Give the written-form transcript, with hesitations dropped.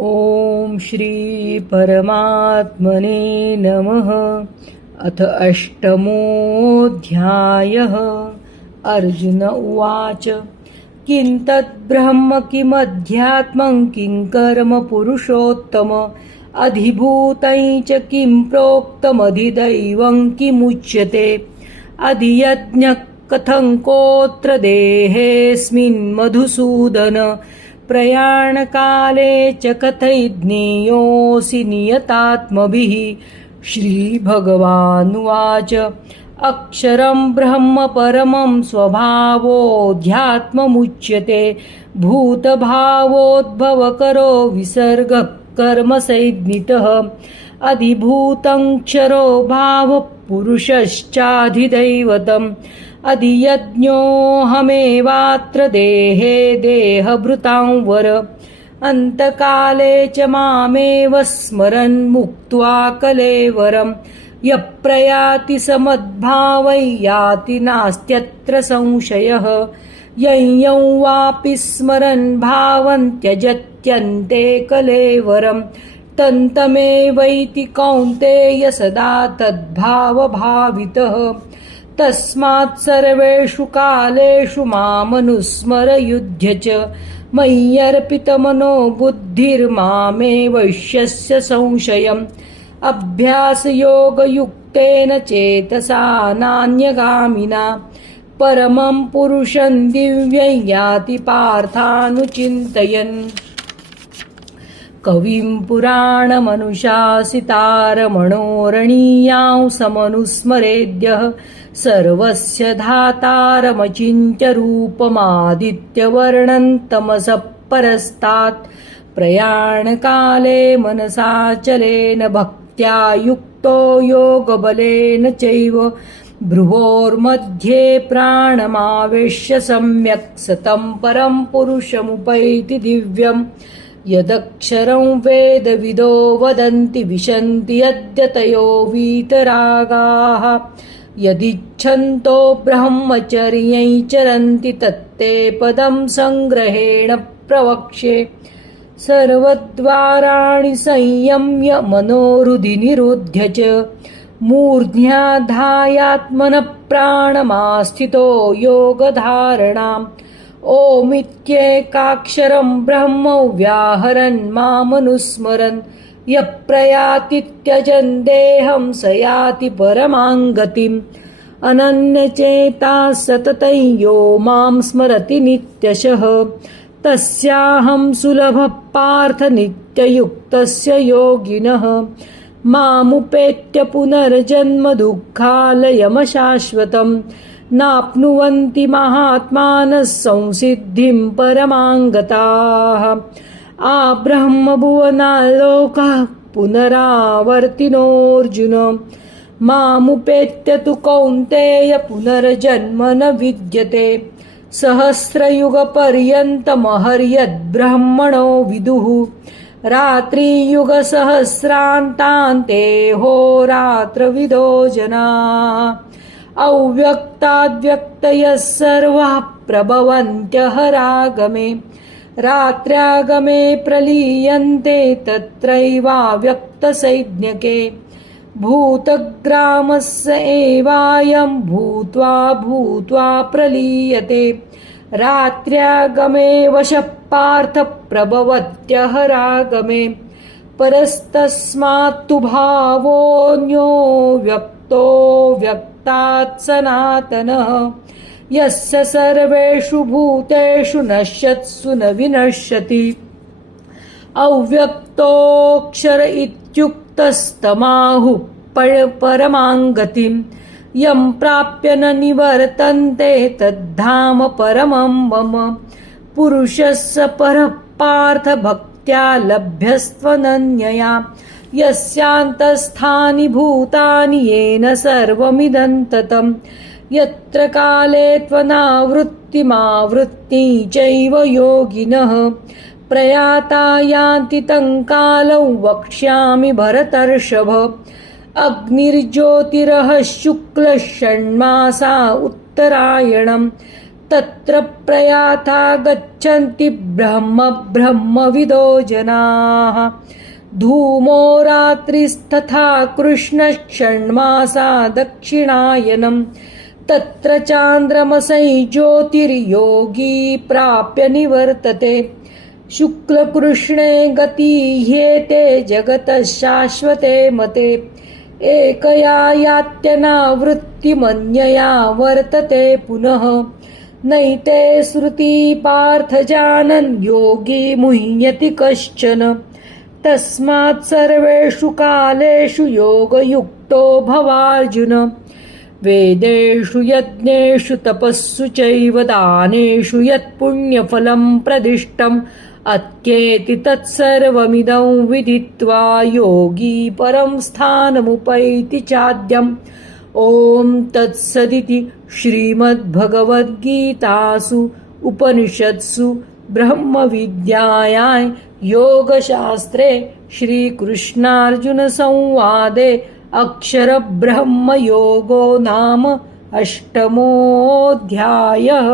ॐ श्री परमात्मने नमः। अथ अष्टमोऽध्यायः। अर्जुन उवाच किं तद्ब्रह्म किमध्यात्मं किं कर्म पुरुषोत्तम अधिभूतं च किं प्रोक्तमधिदैवं किमुच्यते अधियज्ञः कथं कोऽत्र देहेऽस्मिन् मधुसूदन प्रयाणकाले च कथैज्ञेयोऽसि नियतात्मभिः। श्रीभगवानुवाच अक्षरं ब्रह्म परमं स्वभावोऽध्यात्ममुच्यते भूतभावोद्भवकरो विसर्गः कर्मसंज्ञितः अधिभूतं क्षरो भावः पुरुषश्चाधिदैवतम् अधियज्ञोऽहमेवात्र देहे देहभृतां वर अन्तकाले च मामेव स्मरन् मुक्त्वा कलेवरं यः प्रयाति समद्भावं याति नास्त्यत्र संशयः यं यं वापि स्मरन् भावं त्यजत्यन्ते कलेवरं तन्तमेवैति कौन्तेय सदा तद्भावभावितः तस्मात् सर्वेषु कालेषु मामनुस्मरयुध्य च मय्यर्पितमनो बुद्धिर्मामे वैश्यस्य संशयम् अभ्यासयोगयुक्तेन चेतसा नान्यगामिना परमं पुरुषं दिव्यं याति पार्थानुचिन्तयन्। कविं पुराणमनुशासितारमणोरणीयां समनुस्मरेद्यः सर्वस्य धातारमचिन्त्य रूपमादित्यवर्णं तमसः परस्तात् प्रयाणकाले मनसाचलेन भक्त्या युक्तो योगबलेन चैव भ्रुवोर्मध्ये प्राणमावेश्य सम्यक् सतं परं पुरुषमुपैति दिव्यम् यदक्षरं वेदविदो वदन्ति विशन्ति यद्यतयो वीतरागाः यदिच्छन्तो ब्रह्मचर्यं चरन्ति तत्ते पदं संग्रहेण प्रवक्ष्ये सर्वद्वाराणि संयम्य मनोहृदि निरुध्य च मूर्ध्याधायात्मनः प्राणमास्थितो योगधारणाम् ओमित्येकाक्षरं ब्रह्म व्याहरन् मामनुस्मरन् यः प्रयाति त्यजन् देहं स याति परमां गतिम् अनन्यचेताः सततं यो मां स्मरति नित्यशः तस्याहं सुलभः पार्थ नित्ययुक्तस्य योगिनः मामुपेत्य पुनर्जन्म दुःखालयमशाश्वतम् नाप्नुवन्ति महात्मानः संसिद्धिं परमां गताः आब्रह्मभुवनालोकः पुनरावर्तिनोऽर्जुन मामुपेत्य तु कौन्तेय पुनर्जन्म न विद्यते सहस्रयुगपर्यन्तमहर्यद्ब्रह्मणो विदुः रात्रियुगसहस्रान्तान्ते होरात्रविदो जनाः अव्यक्ताद्व्यक्तयः सर्वः प्रभवन्त्यहरागमे रात्र्यागमे प्रलीयन्ते तत्रैवाव्यक्तसंज्ञके भूतग्रामस्य एवायं भूत्वा भूत्वा प्रलीयते रात्र्यागमे वशः पार्थ प्रभवत्यहरागमे परस्तस्मात्तु भावोऽन्यो व्यक्तो व्यक्तात् सनातनः यस्य सर्वेषु भूतेषु नश्यत्सु न विनश्यति अव्यक्तोऽक्षर इत्युक्तस्तमाहुः परमां गतिं यं प्राप्य न निवर्तन्ते तद्धाम परमं मम पुरुषस्य परः पार्थ भक्त्या लभ्यस्त्वनन्यया यस्यान्तस्थानि भूतानि येन सर्वमिदं ततं यत्र काले त्वनावृत्तिमावृत्ति चैव योगिनः प्रयाता यान्ति तं कालं वक्ष्यामि भरतर्षभ अग्निर्ज्योतिरः शुक्लः षण्मासा उत्तरायणम् तत्र प्रयाता गच्छन्ति ब्रह्मविदो जनाः धूमो रात्रिस्तथा कृष्णषण्मासा दक्षिणायनं तत्र चान्द्रमसै ज्योतिर्योगी प्राप्य निवर्तते शुक्लकृष्णे गति ह्येते जगतः शाश्वते मते एकया यात्यनावृत्तिमन्यया वर्तते पुनः नैते श्रुति पार्थ जानन् योगी मुह्यति कश्चन तस्मात् सर्वेषु कालेषु योगयुक्तो भवार्जुन वेदेषु यज्ञेषु तपस्सु चैव दानेषु यत्पुण्यफलं प्रदिष्टम् अत्येति तत्सर्वमिदं विदित्वा योगी परं स्थानमुपैति चाद्यम् ॐ तत्सदिति श्रीमद्भगवद्गीतासु उपनिषत्सु ब्रह्मविद्यायां योगशास्त्रे श्रीकृष्णार्जुनसंवादे अक्षरब्रह्मयोगो नाम 8मोऽध्यायः।